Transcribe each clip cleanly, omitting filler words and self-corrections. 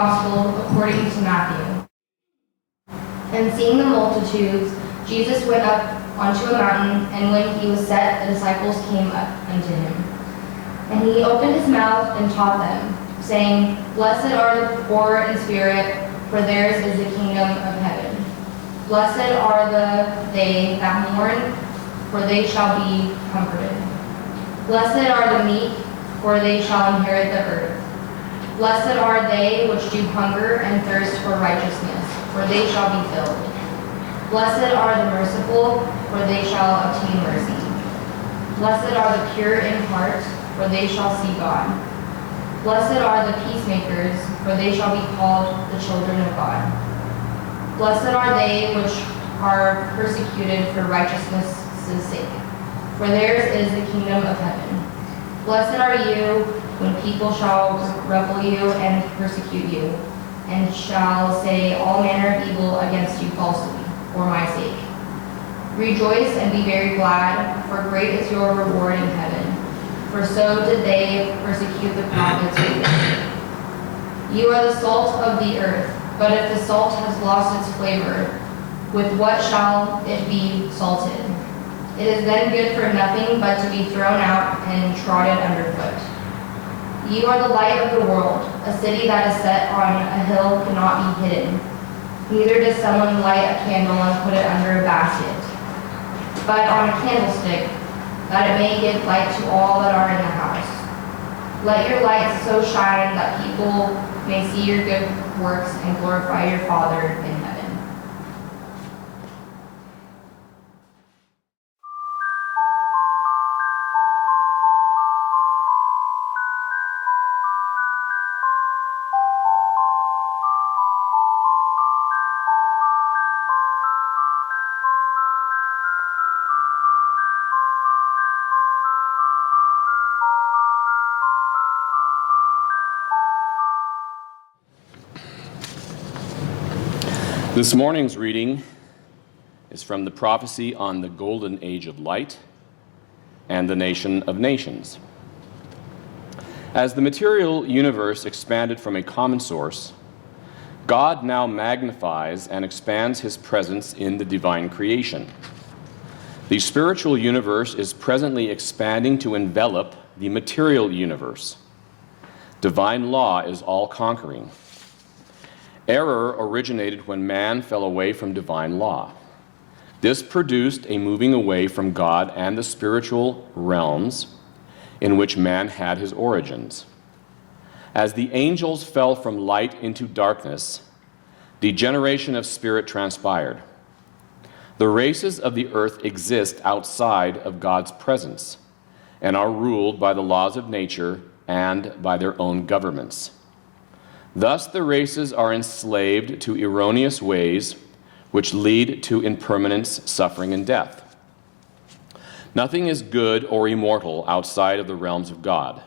Gospel according to Matthew. And seeing the multitudes, Jesus went up onto a mountain, and when he was set, the disciples came up unto him. And he opened his mouth and taught them, saying, Blessed are the poor in spirit, for theirs is the kingdom of heaven. Blessed are they that mourn, for they shall be comforted. Blessed are the meek, for they shall inherit the earth. Blessed are they which do hunger and thirst for righteousness, for they shall be filled. Blessed are the merciful, for they shall obtain mercy. Blessed are the pure in heart, for they shall see God. Blessed are the peacemakers, for they shall be called the children of God. Blessed are they which are persecuted for righteousness' sake, for theirs is the kingdom of heaven. Blessed are you when people shall revile you and persecute you, and shall say all manner of evil against you falsely, for my sake. Rejoice and be very glad, for great is your reward in heaven. For so did they persecute the prophets who were. You are the salt of the earth, but if the salt has lost its flavor, with what shall it be salted? It is then good for nothing but to be thrown out and trodden underfoot. You are the light of the world. A city that is set on a hill cannot be hidden. Neither does someone light a candle and put it under a basket, but on a candlestick, that it may give light to all that are in the house. Let your light so shine that people may see your good works and glorify your Father in heaven. This morning's reading is from the prophecy on the golden age of light and the nation of nations. As the material universe expanded from a common source, God now magnifies and expands his presence in the divine creation. The spiritual universe is presently expanding to envelop the material universe. Divine law is all-conquering. Error originated when man fell away from divine law. This produced a moving away from God and the spiritual realms in which man had his origins. As the angels fell from light into darkness, degeneration of spirit transpired. The races of the earth exist outside of God's presence and are ruled by the laws of nature and by their own governments. Thus, the races are enslaved to erroneous ways which lead to impermanence, suffering, and death. Nothing is good or immortal outside of the realms of God.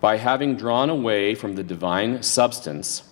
By having drawn away from the divine substance,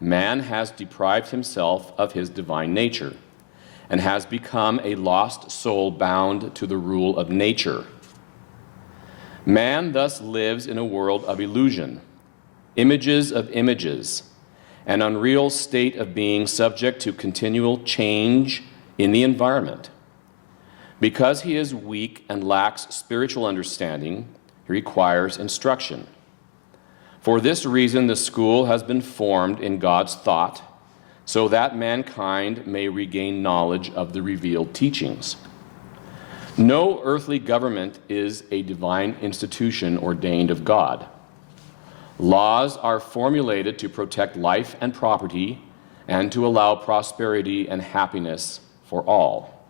man has deprived himself of his divine nature and has become a lost soul bound to the rule of nature. Man thus lives in a world of illusion, images of images, an unreal state of being subject to continual change in the environment. Because he is weak and lacks spiritual understanding, he requires instruction. For this reason, the school has been formed in God's thought, so that mankind may regain knowledge of the revealed teachings. No earthly government is a divine institution ordained of God. Laws are formulated to protect life and property and to allow prosperity and happiness for all.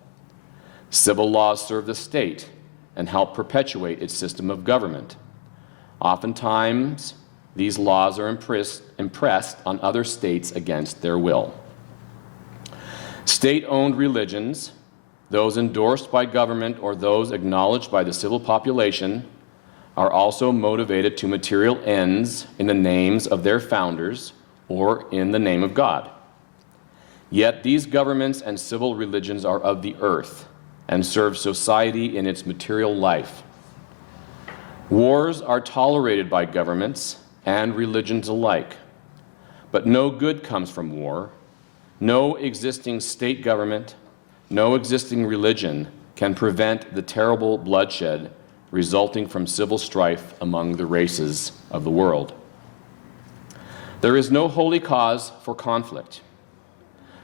Civil laws serve the state and help perpetuate its system of government. Oftentimes, these laws are impressed on other states against their will. State-owned religions, those endorsed by government or those acknowledged by the civil population, are also motivated to material ends in the names of their founders or in the name of God. Yet these governments and civil religions are of the earth and serve society in its material life. Wars are tolerated by governments and religions alike, But no good comes from war. No existing state government, no existing religion can prevent the terrible bloodshed resulting from civil strife among the races of the world. There is no holy cause for conflict.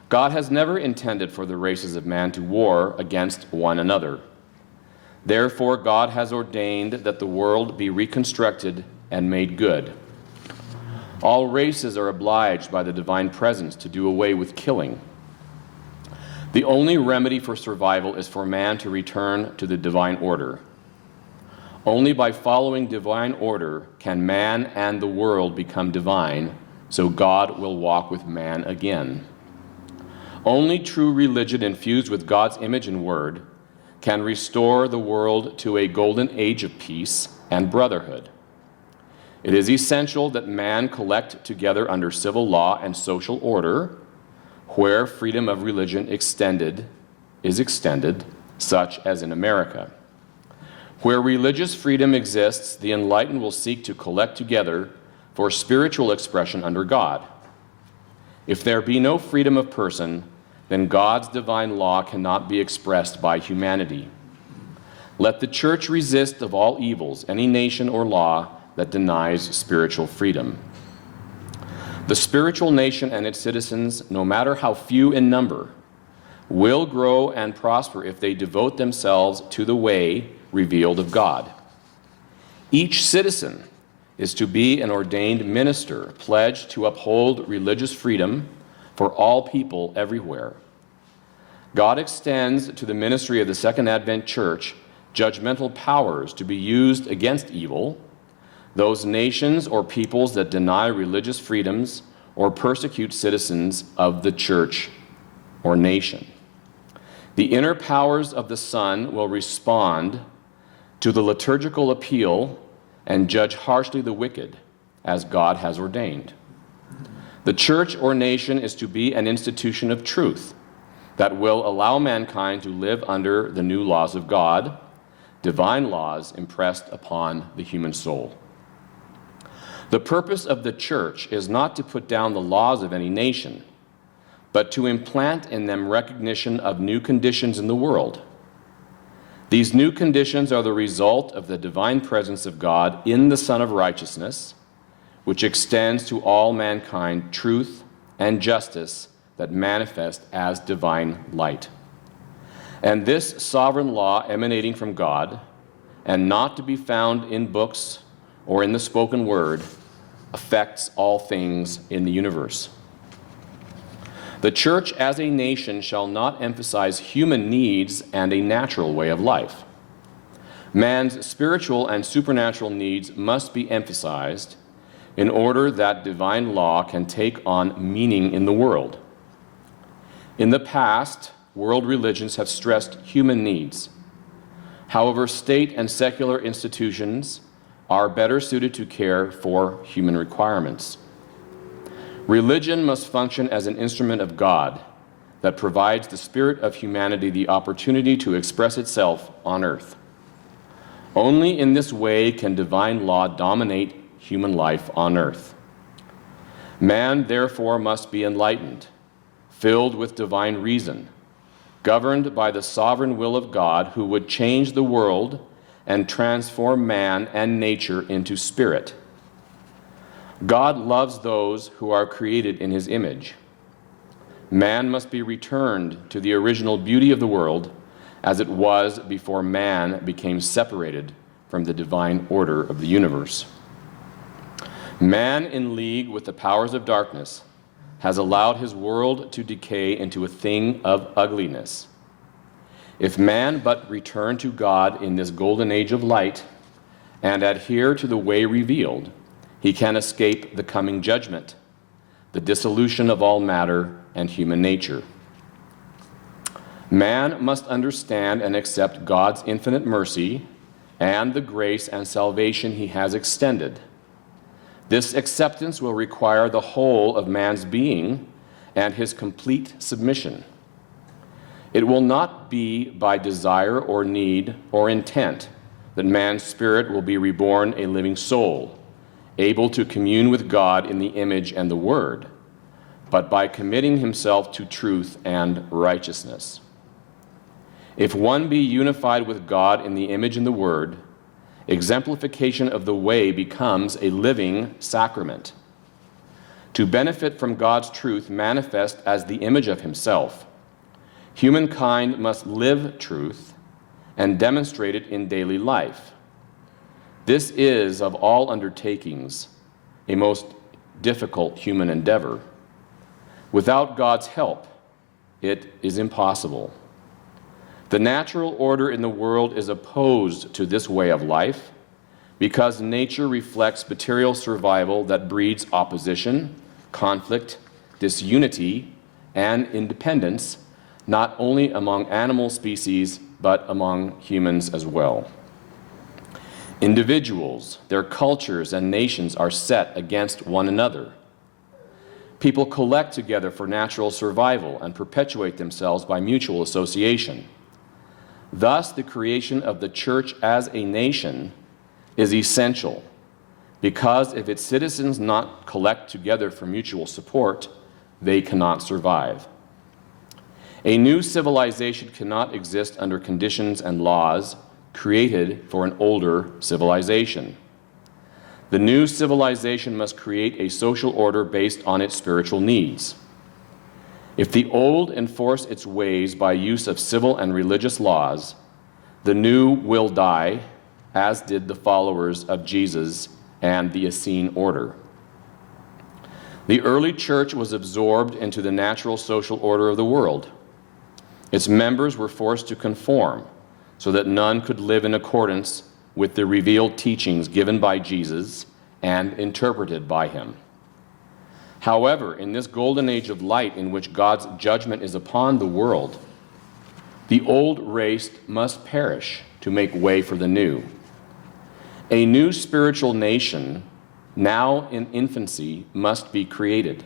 God has never intended for the races of man to war against one another. Therefore, God has ordained that the world be reconstructed and made good. All races are obliged by the divine presence to do away with killing. The only remedy for survival is for man to return to the divine order. Only by following divine order can man and the world become divine, so God will walk with man again. Only true religion infused with God's image and word can restore the world to a golden age of peace and brotherhood. It is essential that man collect together under civil law and social order, where freedom of religion is extended, such as in America. Where religious freedom exists, the enlightened will seek to collect together for spiritual expression under God. If there be no freedom of person, then God's divine law cannot be expressed by humanity. Let the church resist of all evils any nation or law that denies spiritual freedom. The spiritual nation and its citizens, no matter how few in number, will grow and prosper if they devote themselves to the way revealed of God. Each citizen is to be an ordained minister, pledged to uphold religious freedom for all people everywhere. God extends to the ministry of the Second Advent Church judgmental powers to be used against evil, those nations or peoples that deny religious freedoms or persecute citizens of the church or nation. The inner powers of the Son will respond to the liturgical appeal and judge harshly the wicked, as God has ordained. The church or nation is to be an institution of truth that will allow mankind to live under the new laws of God, divine laws impressed upon the human soul. The purpose of the church is not to put down the laws of any nation, but to implant in them recognition of new conditions in the world. These new conditions are the result of the divine presence of God in the Son of Righteousness, which extends to all mankind truth and justice that manifest as divine light. And this sovereign law emanating from God, and not to be found in books or in the spoken word, affects all things in the universe. The church as a nation shall not emphasize human needs and a natural way of life. Man's spiritual and supernatural needs must be emphasized in order that divine law can take on meaning in the world. In the past, world religions have stressed human needs. However, state and secular institutions are better suited to care for human requirements. Religion must function as an instrument of God that provides the spirit of humanity the opportunity to express itself on earth. Only in this way can divine law dominate human life on earth. Man, therefore, must be enlightened, filled with divine reason, governed by the sovereign will of God, who would change the world and transform man and nature into spirit. God loves those who are created in his image. Man must be returned to the original beauty of the world as it was before man became separated from the divine order of the universe. Man, in league with the powers of darkness, has allowed his world to decay into a thing of ugliness. If man but return to God in this golden age of light and adhere to the way revealed, he can escape the coming judgment, the dissolution of all matter and human nature. Man must understand and accept God's infinite mercy and the grace and salvation he has extended. This acceptance will require the whole of man's being and his complete submission. It will not be by desire or need or intent that man's spirit will be reborn a living soul, able to commune with God in the image and the word, but by committing himself to truth and righteousness. If one be unified with God in the image and the word, exemplification of the way becomes a living sacrament. To benefit from God's truth manifest as the image of himself, humankind must live truth and demonstrate it in daily life. This is, of all undertakings, a most difficult human endeavor. Without God's help, it is impossible. The natural order in the world is opposed to this way of life because nature reflects material survival that breeds opposition, conflict, disunity, and independence, not only among animal species, but among humans as well. Individuals, their cultures, and nations are set against one another. People collect together for natural survival and perpetuate themselves by mutual association. Thus, the creation of the church as a nation is essential, because if its citizens not collect together for mutual support, they cannot survive. A new civilization cannot exist under conditions and laws created for an older civilization. The new civilization must create a social order based on its spiritual needs. If the old enforce its ways by use of civil and religious laws, the new will die, as did the followers of Jesus and the Essene order. The early church was absorbed into the natural social order of the world. Its members were forced to conform so that none could live in accordance with the revealed teachings given by Jesus and interpreted by him. However, in this golden age of light in which God's judgment is upon the world, the old race must perish to make way for the new. A new spiritual nation, now in infancy, must be created.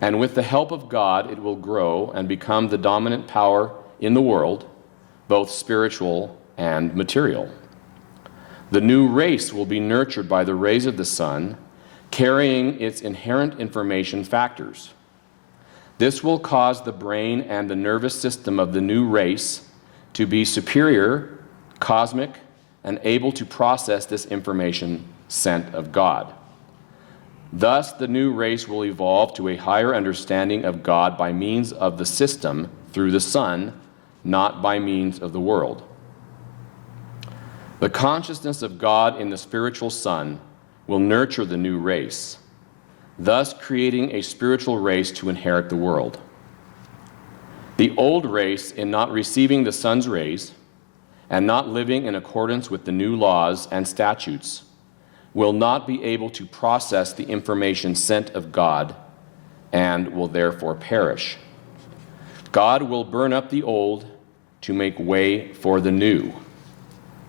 And with the help of God, it will grow and become the dominant power in the world, both spiritual and material. The new race will be nurtured by the rays of the sun, carrying its inherent information factors. This will cause the brain and the nervous system of the new race to be superior, cosmic, and able to process this information sent of God. Thus, the new race will evolve to a higher understanding of God by means of the system through the sun, not by means of the world. The consciousness of God in the spiritual sun will nurture the new race, thus creating a spiritual race to inherit the world. The old race, in not receiving the sun's rays and not living in accordance with the new laws and statutes, will not be able to process the information sent of God and will therefore perish. God will burn up the old to make way for the new.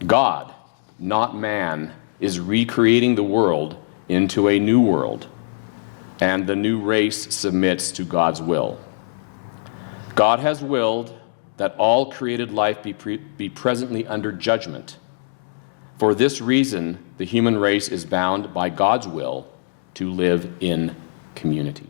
God, not man, is recreating the world into a new world, and the new race submits to God's will. God has willed that all created life be presently under judgment. For this reason, the human race is bound by God's will to live in community.